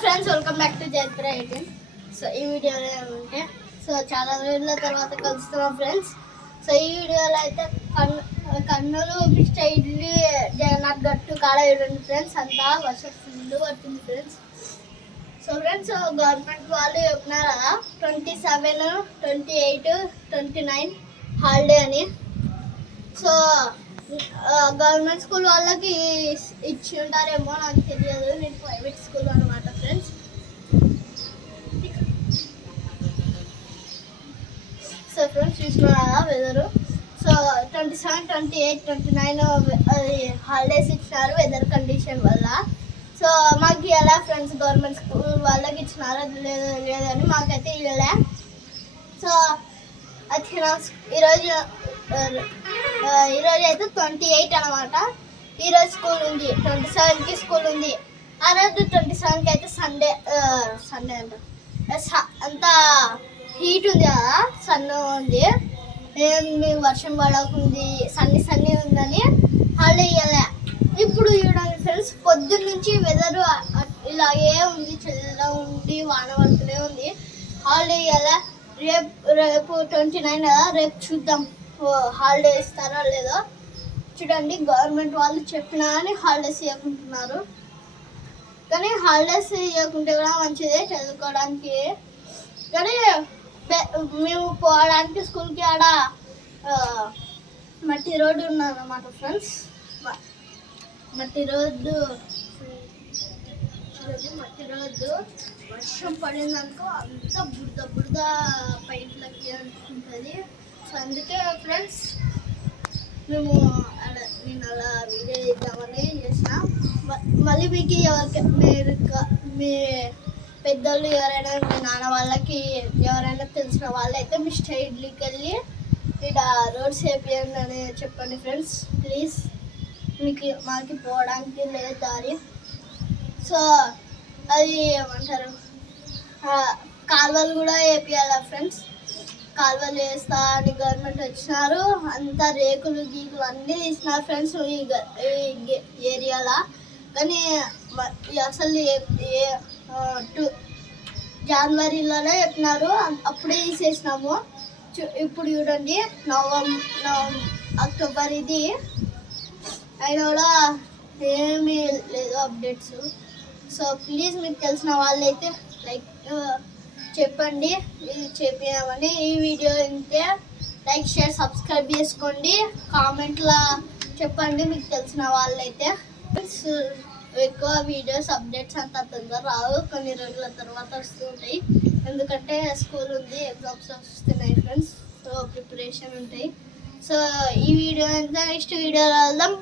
Friends, welcome back to Jaitra 18. So ఈ వీడియోలో ఏమంటే చాలా రోజుల తర్వాత కలుస్తున్నాం ఫ్రెండ్స్. సో ఈ వీడియోలో అయితే కన్నులు మిస్టర్ ఇడ్లీ జగన్నాథ్ గట్టు కాడ చూడండి ఫ్రెండ్స్. అంతా వర్షం ఫుల్ పడుతుంది ఫ్రెండ్స్. సో ఫ్రెండ్స్, గవర్నమెంట్ వాళ్ళు చెప్పినారు కదా 27, 28, 29 హాలిడే అని. సో గవర్నమెంట్ స్కూల్ వాళ్ళకి ఇచ్చి ఉంటారేమో, నాకు తెలియదు. నేను ప్రైవేట్ స్కూల్ అనమాట ఫ్రెండ్స్. సో ఫ్రెండ్స్, చూసినారా వెదరు. సో 27, 28, 29 అది హాలిడేస్ ఇచ్చినారు వెదర్ కండిషన్ వల్ల. సో మాకు ఇలా ఫ్రెండ్స్ గవర్నమెంట్ స్కూల్ వాళ్ళకి ఇచ్చినారు, అది లేదని మాకైతే ఇవ్వలే. సో అది ఈరోజు అయితే 28 అనమాట. ఈరోజు స్కూల్ ఉంది, 27కి స్కూల్ ఉంది. ఆ రోజు 27కి అయితే సండే అంట. అంతా హీట్ ఉంది కదా, సన్ ఉంది, మీ వర్షం పడకుంది, సన్నీ ఉందని హాలిడే ఇవ్వలే. ఇప్పుడు చూడండి ఫ్రెండ్స్, పొద్దున్న నుంచి వెదర్ ఇలాగే ఉంది, చల్లగా ఉండి వాన పడుతూనే ఉంది. హాలిడే ఇవ్వలే. రేపు 29 కదా, రేపు చూద్దాం హాలిడే ఇస్తారో లేదో. చూడండి, గవర్నమెంట్ వాళ్ళు చెప్పినా కానీ హాలిడేస్ ఇవ్వకుంటున్నారు. కానీ హాలిడేస్ ఇవ్వకుంటే కూడా మంచిదే చదువుకోవడానికి. కానీ మేము పోవడానికి స్కూల్కి ఆడ మట్టి రోడ్డు ఉన్నదన్నమాట ఫ్రెండ్స్. మట్టి రోడ్డు వర్షం పడిందనుకో అంతా బురద పైట్లకి అనుకుంటుంది. సో అందుకే ఫ్రెండ్స్ నేను అలా వీడియో చేద్దామని చేసిన. మళ్ళీ మీకు మీ పెద్దోళ్ళు ఎవరైనా, మీ నాన్న వాళ్ళకి ఎవరైనా తెలిసిన వాళ్ళైతే మిస్టర్ ఇడ్లీకి వెళ్ళి ఇక్కడ రోడ్స్ వేపియండి అని చెప్పండి ఫ్రెండ్స్ ప్లీజ్. మాకు పోవడానికి లేదు దారి. సో అది ఏమంటారు, కాలువలు కూడా వేపియాలి ఫ్రెండ్స్. కాలువలు వేస్తా అని గవర్నమెంట్ వచ్చినారు, అంతా రేకులు గీకులు అన్నీ తీసినారు ఫ్రెండ్స్ ఈ ఏరియాలో. కానీ అసలు జనవరిలోనే చెప్పినారు, అప్పుడే తీసేసినాము. ఇప్పుడు చూడండి అక్టోబర్ ఇది అయినా కూడా ఏమీ లేదు అప్డేట్స్. సో ప్లీజ్ మీకు తెలిసిన వాళ్ళైతే లైక్ చెప్పండి, ఇది చెప్పినామని. ఈ వీడియో అయితే లైక్, షేర్, సబ్స్క్రైబ్ చేసుకోండి. కామెంట్లో చెప్పండి మీకు తెలిసిన వాళ్ళైతే. ఎక్కువ వీడియోస్ అప్డేట్స్ అంత తొందర రావు, కొన్ని రోజుల తర్వాత వస్తుంటాయి. ఎందుకంటే స్కూల్ ఉంది, ఎగ్జామ్స్ వస్తున్నాయి ఫ్రెండ్స్. సో ప్రిపరేషన్ ఉంటాయి. సో ఈ వీడియో అంతా నెక్స్ట్ వీడియోలో వెళ్దాం.